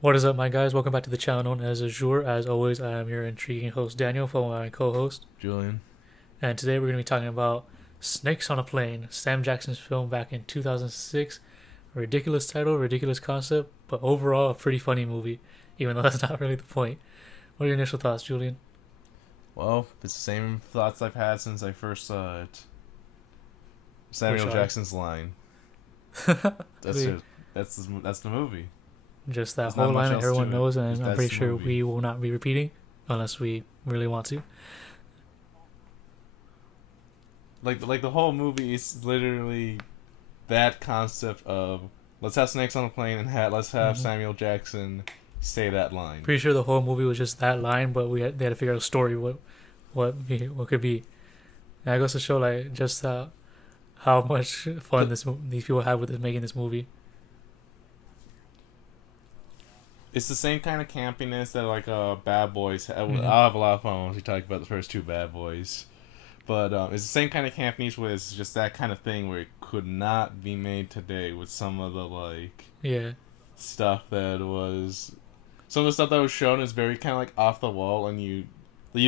What is up, my guys? Welcome back to the channel known as Azure. As always, I am your intriguing host, Daniel, followed by my co-host. Julian. And today we're going to be talking about Snakes on a Plane, Sam Jackson's film back in 2006. Ridiculous title, ridiculous concept, but overall a pretty funny movie, even though that's not really the point. What are your initial thoughts, Julian? Well, it's the same thoughts I've had since I first saw it. Which Samuel are? Jackson's line. That's We- it. That's the movie. Just that There's whole not much line that else everyone to it. knows, and I'm That's pretty the sure movie. we will not be repeating unless we really want to. Like the whole movie is literally that concept of let's have snakes on a plane and let's have Mhm. Samuel Jackson say that line. Pretty sure the whole movie was just that line, but they had to figure out a story what could be. And it goes to show like just how much fun these people have with making this movie. It's the same kind of campiness that like Bad Boys. Mhm. I'll have a lot of fun once we talk about the first two Bad Boys. But it's the same kind of campiness where it's just that kind of thing where it could not be made today with some of the like Yeah, stuff that was some of the stuff that was shown is very kind of like off the wall, and you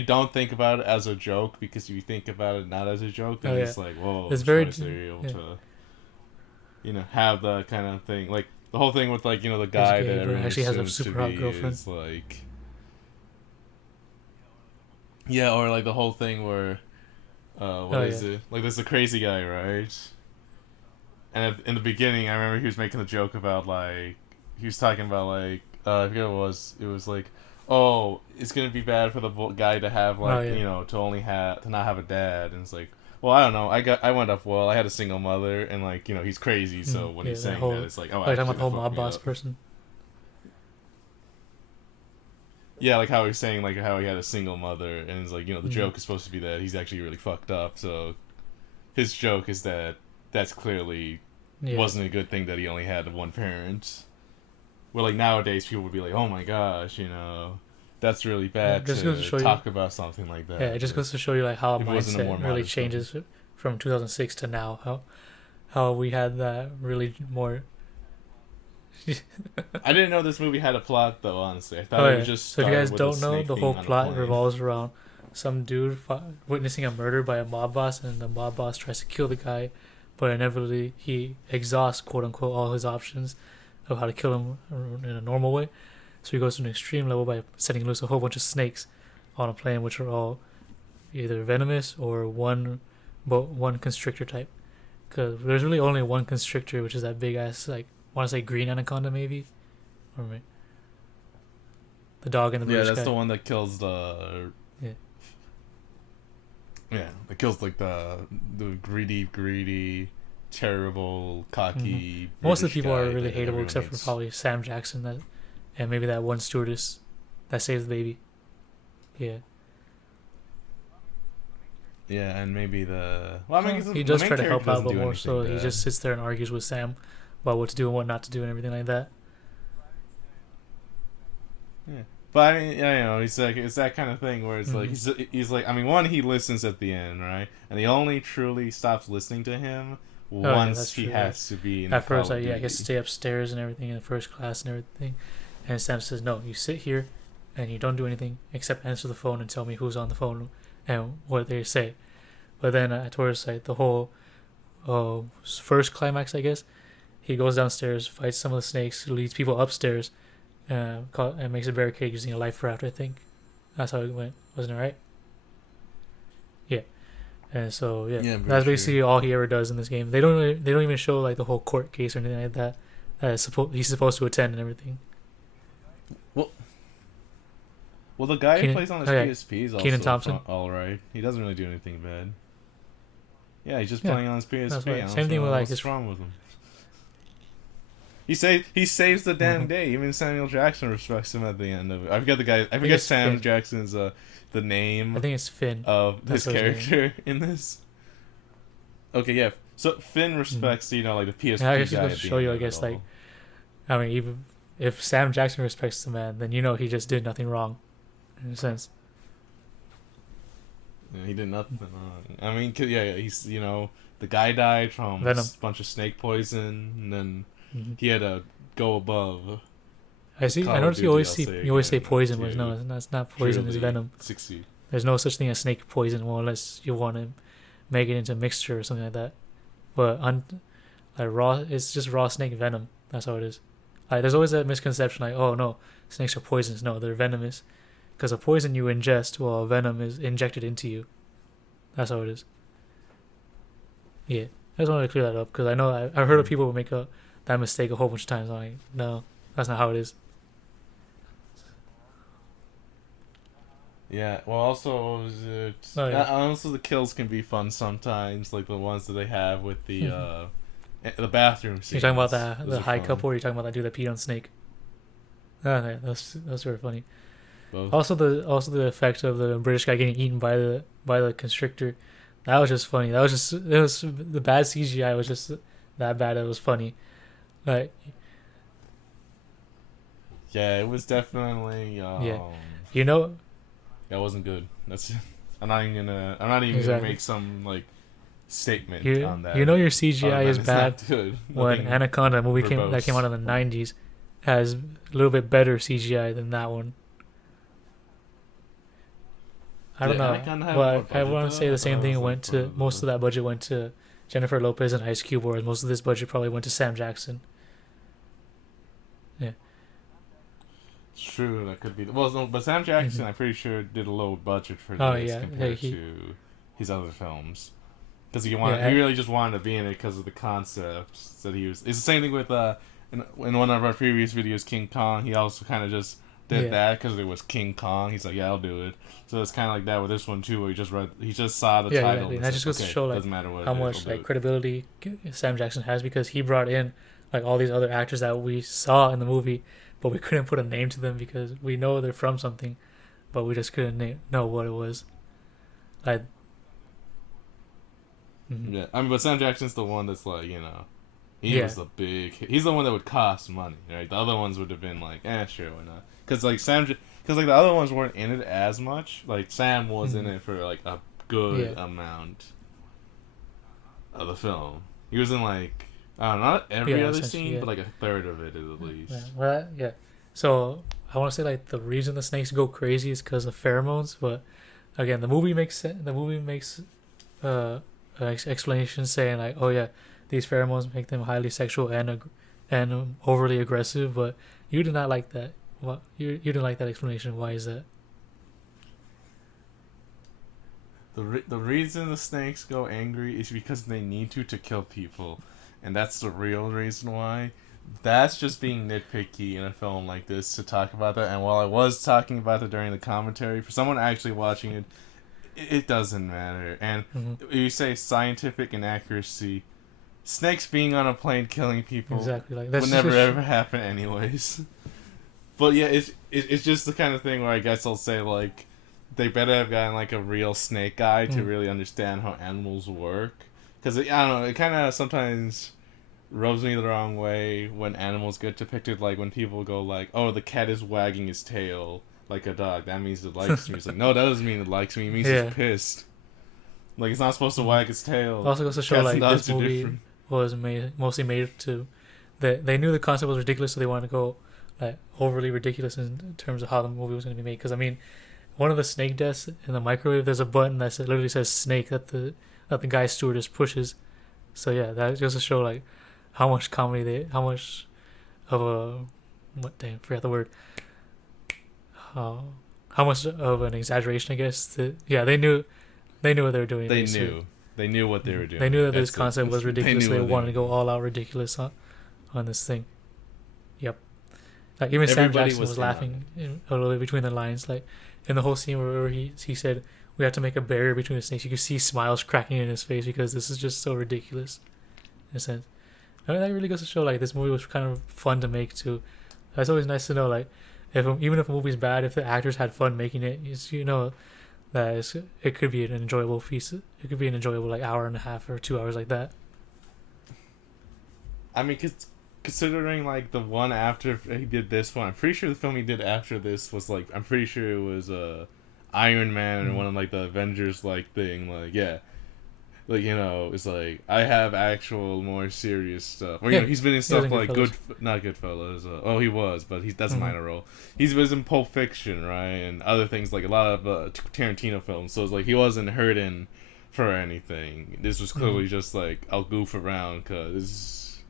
don't think about it as a joke because you think about it not as a joke. Then Oh, yeah. it's like whoa, It's very twice they're able yeah. to have the kind of thing like the whole thing with like the guy gay, that but everyone actually has a assumes to super hot be girlfriend. is like yeah, or like the whole thing where what Oh is yeah, it? Like there's a crazy guy, right? And in the beginning, I remember he was making a joke about like he was talking about like I forget what it was. It was like, oh, it's gonna be bad for the guy to have oh like yeah. to only have to not have a dad, and it's like, well, I don't know. I went up well. I had a single mother, and like he's crazy. So when Yeah, he's that saying that, whole. it's like, oh, Oh, you're talking actually, about the whole that fucked mob me boss up. person. Yeah, like how he's saying like how he had a single mother, and it's like the Mm. joke is supposed to be that he's actually really fucked up. So his joke is that that's clearly Yeah, wasn't a good thing that he only had one parent. Where like nowadays people would be like, oh my gosh, that's really yeah. bad Just goes to to show you. talk about something like Yeah, that. it just But goes to show you like how a if it wasn't a more mindset really modern film, changes from 2006 to now. How we had that really more. I didn't know this movie had a plot though. Honestly, I thought Oh it yeah. was just So if you started guys with a don't know, snake the whole being on a plot plane. revolves around some dude witnessing a murder by a mob boss, and the mob boss tries to kill the guy, but inevitably he exhausts quote unquote all his options of how to kill him in a normal way. So he goes to an extreme level by setting loose a whole bunch of snakes on a plane, which are all either venomous or one constrictor type. Because there's really only one constrictor, which is that big ass like I want to say green anaconda maybe, or the dog in the Yeah, British that's guy. the one that kills the. Yeah. Yeah, that kills like the greedy, terrible, Hmm. cocky. Most of the British people are guy really that hateable, everyone except for hates. probably Sam Jackson and maybe that one stewardess that saves the baby. Yeah, Yeah, and maybe the. Well, I mean, he the does main try to help character out, doesn't but do more anything so he bad. just sits there and argues with Sam about what to do and what not to do and everything like that. Yeah. But I mean, yeah, it's that kind of thing where it's like Hmm. he's like, I mean, one, he listens at the end, right? And he only truly stops listening to him Oh yeah, that's once he true. Like, has to be in the at first, Call of like yeah, he has to Duty. stay upstairs and everything in the first class and everything. And Sam says, "No, you sit here, and you don't do anything except answer the phone and tell me who's on the phone and what they say." But then towards like the whole first climax, I guess he goes downstairs, fights some of the snakes, leads people upstairs, and makes a barricade using a life raft. I think that's how it went, wasn't it? Right? Yeah. And so yeah, Yeah, I'm pretty that's sure. basically all he ever does in this game. They don't even show like the whole court case or anything like that. He's supposed to attend and everything. Well, well, the guy who Keenan, plays on his oh yeah, PSP is Keenan also Thompson. all right. He doesn't really do anything bad. Yeah, he's just Yeah, playing on his that's PSP. right. Same thing with like his. What's wrong with him. He saves the damn Mhm. day. Even Samuel Jackson respects him at the end of it. I forget the guy. I think forget it's Sam Finn. Jackson's the I name think it's Finn. of That's his his name. character in this. Okay, yeah. So Finn Mhm. respects like the PSP And I guess just guy goes at to the show end you, I of it guess, like all. I mean, even if Sam Jackson respects the man, then you know he just did nothing wrong, in a sense. Yeah, he did nothing wrong. I mean, yeah, he's the guy died from Venom. a bunch of snake poison, and then Hmm. he had to go above. I see. I Call of noticed Duty, I'll say you always say again, poison, but to no, it's not poison. It's truly venom. succeed. There's no such thing as snake poison, well, unless you want to make it into a mixture or something like that. But like raw, it's just raw snake venom. That's how it is. Like there's always that misconception, like, oh no, snakes are poisonous. No, they're venomous, because a poison you ingest, while venom is injected into you. That's how it is. Yeah, I just wanted to clear that up because I know I've heard of people who make that mistake a whole bunch of times. I'm like, no, that's not how it is. Yeah. Well, also, what was it? Oh yeah. Also, the kills can be fun sometimes, like the ones that they have with Mhm. the bathroom You're scenes. talking about Those the are high fun. couple, or you're talking about that dude that peed on Snake? Oh, yeah, that's very funny. Both. Also the effect of the British guy getting eaten by the constrictor, that was just funny. That was just it was the bad CGI was just that bad. It was funny. Like Yeah, it was definitely. yeah, you know That wasn't good. That's. I'm not even gonna exactly. make some like statement You on you that. know your Other CGI than is it's bad not good. when Nothing Anaconda a movie came out verbose. in the '90s has a little bit better CGI than that one. I don't Did know, Anaconda have more but I budget want to say though? I the thought same it thing was like went to most of that budget went to Jennifer Lopez and Ice Cube, whereas most of this budget probably went to Sam Jackson. Yeah. true. That could be. Well, no, but Sam Jackson, Hmm. I'm pretty sure, did a low budget for Oh this yeah, compared to his other films. Because yeah, he really just wanted to be in it because of the concepts that he was. It's the same thing with in one of our previous videos, King Kong. He also kind of just did yeah, that because it was King Kong. He's like, yeah, I'll do it. So it's kind of like that with this one too, where he just saw the yeah, title exactly. and And that said, just goes to okay, show like doesn't matter what how it is, I'll much do like it. credibility Sam Jackson has because he brought in like all these other actors that we saw in the movie, but we couldn't put a name to them because we know they're from something, but we just couldn't know what it was. Like, mhm. Yeah, I mean, but Sam Jackson's the one that's like, he Yeah, was the big. He's the one that would cost money, right? The other ones would have been like, sure, why not? Because like because like the other ones weren't in it as much. Like Sam was in mhm. it for like a good Yeah, amount of the film. He was in like, I don't know, not yeah, every other essentially, scene, yeah. but like a third of it at Yeah, least. well, yeah. So I want to say like the reason the snakes go crazy is because of pheromones, but again, the movie makes sense. The movie makes uh explanation saying like, oh yeah, these pheromones make them highly sexual and overly aggressive. But you did not like that. What you didn't like that explanation? Why is that? The reason the snakes go angry is because they need to kill people, and that's the real reason why. That's just being nitpicky in a film like this to talk about that. And while I was talking about that during the commentary, for someone actually watching it, it doesn't matter. And Hmm. you say scientific inaccuracy, snakes being on a plane killing people Exactly. Like would that's never just ever happen anyways. But yeah, it's just the kind of thing where I guess I'll say like they better have gotten like a real snake guy to mm, really understand how animals work. Because I don't know, it kind of sometimes rubs me the wrong way when animals get depicted. Like when people go like, "Oh, the cat is wagging his tail like a dog. That means it likes me." It's like, no, that doesn't mean it likes me. It means yeah. it's pissed. Like it's not supposed to Mhm. wag its tail. Also goes to show Cats and like this dogs are movie different. was mostly made to they knew the concept was ridiculous, so they wanted to go like overly ridiculous in terms of how the movie was going to be made. Because I mean, one of the snake deaths in the microwave, there's a button that literally says snake that the guy stewardess pushes. So yeah, that goes to show like how much comedy how much of a what damn forgot the word how much of an exaggeration I guess. Yeah, they knew what they were doing. They Basically. knew. They knew what they Mhm. were doing. They knew that That's this good. concept was They ridiculous. knew They what they wanted were to go doing. all out ridiculous on this thing. Yep. Like even Sam Everybody Jackson was was in on laughing a little bit between the lines. Like in the whole scene where he said we have to make a barrier between the snakes. You could see smiles cracking in his face because this is just so ridiculous. In a sense, I mean that really goes to show like this movie was kind of fun to make too. That's always nice to know. Like if even if a movie's bad, if the actors had fun making it, you know that it could be an enjoyable piece. It could be an enjoyable like hour and a half or 2 hours like that. I mean, considering like the one after he did this one, I'm pretty sure the film he did after this was like I'm pretty sure it was Iron Man or Mm. one of like the Avengers like thing. Like yeah, like, you know, it's like I have actual more serious stuff. Or you Yeah, know, he's been in he was stuff in like Goodfellas. not Goodfellas. Oh, he was, but that's a Mm-hmm. minor role. He's been in Pulp Fiction, right, and other things like a lot of Tarantino films. So it's like he wasn't hurting for anything. This was Mm-hmm. clearly just like I'll goof around because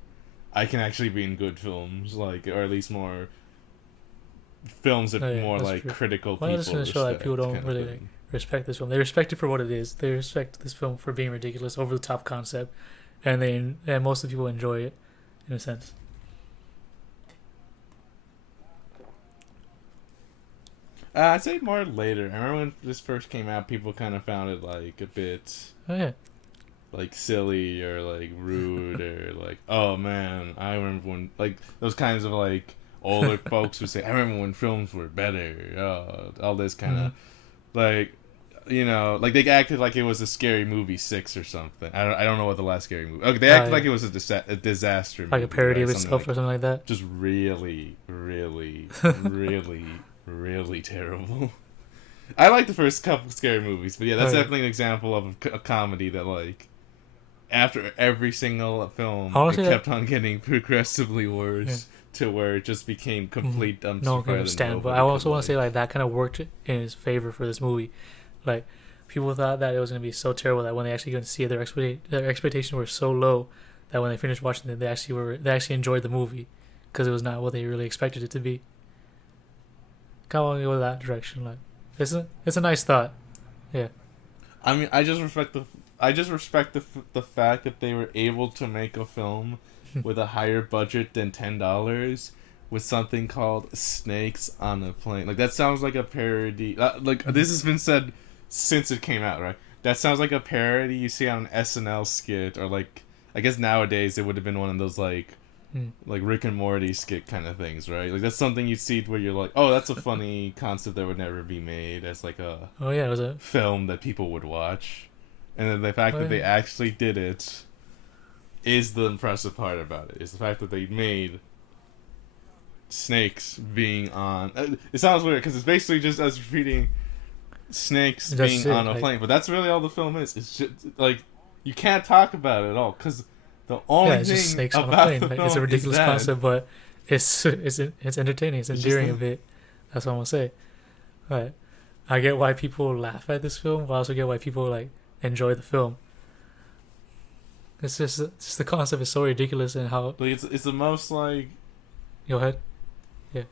I can actually be in good films, like, or at least more films that Oh yeah, more that's like true. critical Well, I'm just people gonna show that people respect, don't kind of really like, thing. respect this film. They respect it for what it is. They respect this film for being ridiculous, over the top concept, and most of the people enjoy it, in a sense. I'd say more later. I remember when this first came out, people kind of found it like a bit Oh yeah. like silly or like rude or like, oh man, I remember when, like, those kinds of like older folks would say, I remember when films were better. All this kind Mm-hmm. of like, you know, like they acted like it was a Scary Movie 6 or something. I don't know what the last Scary Movie. Okay, they Oh acted yeah. like it was a disaster Like a movie, parody right? of Something itself like or something like that. just really, really, really, really terrible. I like the first couple scary movies, but yeah, Oh that's yeah. definitely an example of a comedy that, like, after every single film, it Honestly, that kept on getting progressively yeah. worse to where it just became Mm-hmm. complete No one dumpster can fire that understand. But I nobody could also want to say like. like that kind of worked in his favor for this movie. Like people thought that it was gonna be so terrible that when they actually gonna see it, their expectations were so low that when they finished watching it, they actually enjoyed the movie because it was not what they really expected it to be. Kind of want to go that direction. Like it's a nice thought. Yeah. I mean, I just respect the fact that they were able to make a film with a higher budget than $10 with something called Snakes on a Plane. Like that sounds like a parody. Like Mm-hmm. this has been said since it came out, right? That sounds like a parody you see on an SNL skit, or like, I guess nowadays it would have been one of those like Rick and Morty skit kind of things, right? Like that's something you see where you're like, oh, that's a funny concept that would never be made as like a Oh yeah, it was a. film that people would watch. And then the fact Oh that yeah. they actually did it is the impressive part about it. Is the fact that they made snakes being on. It sounds weird because it's basically just us repeating snakes That's being on it. a Like plane, but that's really all the film is. It's just like you can't talk about it at all because the yeah, only it's just thing snakes on a about plane. the Like it's a film is ridiculous that concept, but it's entertaining. It's it's just endearing a bit. That's what I'm gonna say. Right. I get why people laugh at this film, but I also get why people like enjoy the film. It's just the concept is so ridiculous and how. like it's the most like. Go ahead. Yeah.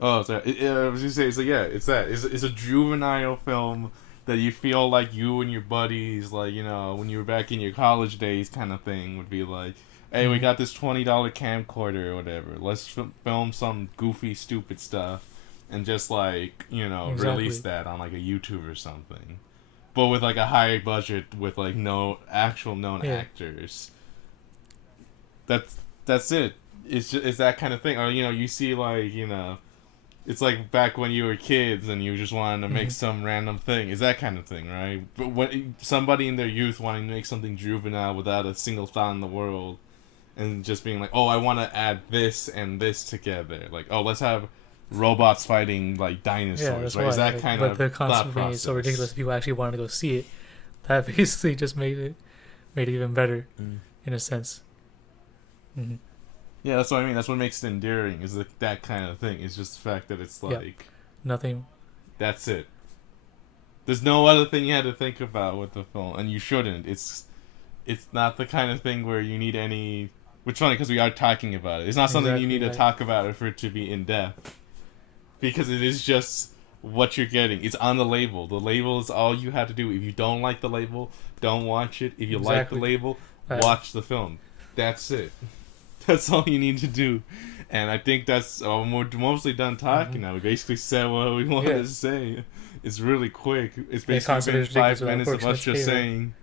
Oh, sorry. I was gonna say, it's like, yeah, it's that. It's a juvenile film that you feel like you and your buddies, like, you know, when you were back in your college days, kind of thing, would be like, hey, we Mm-hmm. got this $20 camcorder or whatever. Let's film some goofy, stupid stuff, and just like, you know, release Exactly. that on like a YouTube or something, but with like a higher budget with like no actual known Yeah. actors. That's it. It's that kind of thing. Or you know, you see like, you know, it's like back when you were kids and you just wanted to make Mm-hmm. some random thing. Is that kind of thing, right? But when somebody in their youth wanting to make something juvenile without a single thought in the world, and just being like, oh, I want to add this and this together. Like, oh, let's have robots fighting like Yeah, dinosaurs, that's right? why. Is that Like, kind but of the thought concept being is so ridiculous, process? people actually wanted to go see it. That basically just made it even better Mm. in a sense. Mm-hmm. Yeah, that's what I mean. That's what makes it endearing. Is that kind of thing? It's just the fact that it's Yeah. like Nothing. that's it. There's no other thing you had to think about with the film, and you shouldn't. It's not the kind of thing where you need any. Which is funny because we are talking about it. It's not something you Exactly. need to Like talk about it for it to be in depth, because it is just what you're getting. It's on the label. The label is all you have to do. If you don't like the label, don't watch it. If you like the exactly. label, Uh, watch the film. That's it. That's all you need to do. And I think that's we're mostly done mm-hmm. talking now. We basically said what we wanted Yeah. to say. It's really quick. It's The basically concept been is ridiculous, 5 minutes but it of works in us its just favor. saying,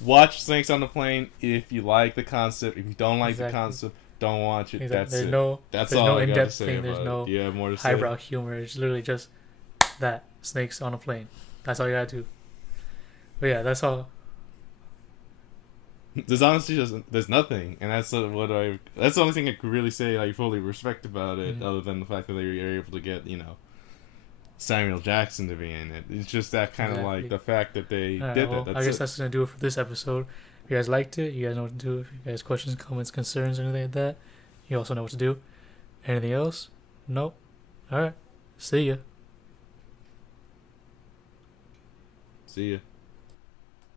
watch Snakes on the Plane if you like the concept. If you don't like the Exactly. concept, don't watch it. Exactly. That's There's it. no That's there's all no I in got to depth say thing. There's about it. no Do you have more to say? highbrow humor. It's literally just that snakes on a plane. That's all you gotta do. But yeah, that's all. There's honestly just there's nothing, and that's the only thing I could really say I fully respect about it, Mm-hmm. other than the fact that they were able to get, you know, Samuel Jackson to be in it. It's just that kind of Exactly. like the fact that they Alright, did well, that. I That's guess it. that's gonna do it for this episode. If you guys liked it, you guys know what to do. If you guys questions, comments, concerns, or anything like that, you also know what to do. Anything else? Nope. Alright. See ya. See ya.